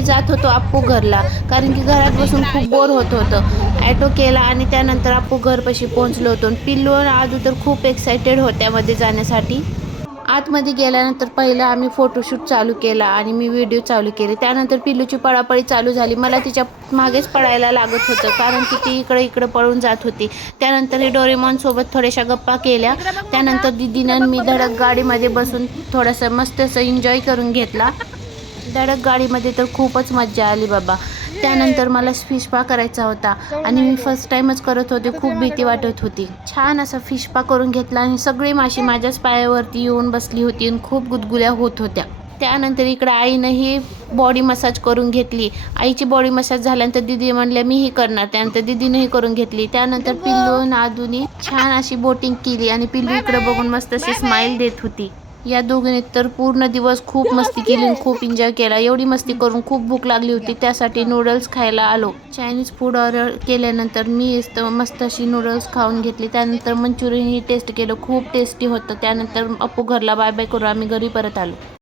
आम्ही जात होतो अप्पू घरला, कारण की घरात बसून खूप बोर होत होतं. ॲटो केला आणि त्यानंतर अप्पू घरपाशी पोहोचलो होतो. पिल्लू आणि आदू तर खूप एक्सायटेड होत्या मध्ये जाण्यासाठी. आतमध्ये गेल्यानंतर पहिलं आम्ही फोटोशूट चालू केला आणि मी व्हिडिओ चालू केले. त्यानंतर पिल्लूची पळापळी चालू झाली. मला तिच्या मागेच पळायला लागत होतं, कारण की ती इकडं-इकडं पळून जात होती. त्यानंतर ही डोरेमॉनसोबत थोड्याशा गप्पा केल्या. त्यानंतर दीदीनं आणि मी धडक गाडीमध्ये बसून थोडंसं मस्त असं एन्जॉय करून घेतला. धडक गाडीमध्ये तर खूपच मज्जा आली बाबा. त्यानंतर मला फिश पा करायचा होता आणि मी फर्स्ट टाईमच करत होते. खूप भीती वाटत होती. छान असा फिश पा करून घेतला आणि सगळी माशी माझ्याच पायावरती येऊन बसली होती आणि खूप गुदगुल्या होत होत्या. त्यानंतर इकडं आईनंही बॉडी मसाज करून घेतली. आईची बॉडी मसाज झाल्यानंतर दीदी म्हणल्या मीही करणार. त्यानंतर दीदीनेही करून घेतली. त्यानंतर पिल्लू आणि आदूनी छान अशी बोटिंग केली आणि पिल्लू इकडे बघून मस्त अशी स्माईल देत होती. या दोघींनी तर पूर्ण दिवस खूप मस्ती केली आणि खूप एन्जॉय केला. एवढी मस्ती करून खूप भूक लागली होती, त्यासाठी नूडल्स खायला आलो. चायनीज फूड ऑर्डर केल्यानंतर मी मस्त अशी नूडल्स खाऊन घेतली. त्यानंतर मंचुरियनही टेस्ट केलं. खूप टेस्टी होतं. त्यानंतर अप्पू घरला बाय बाय करून आम्ही घरी परत आलो.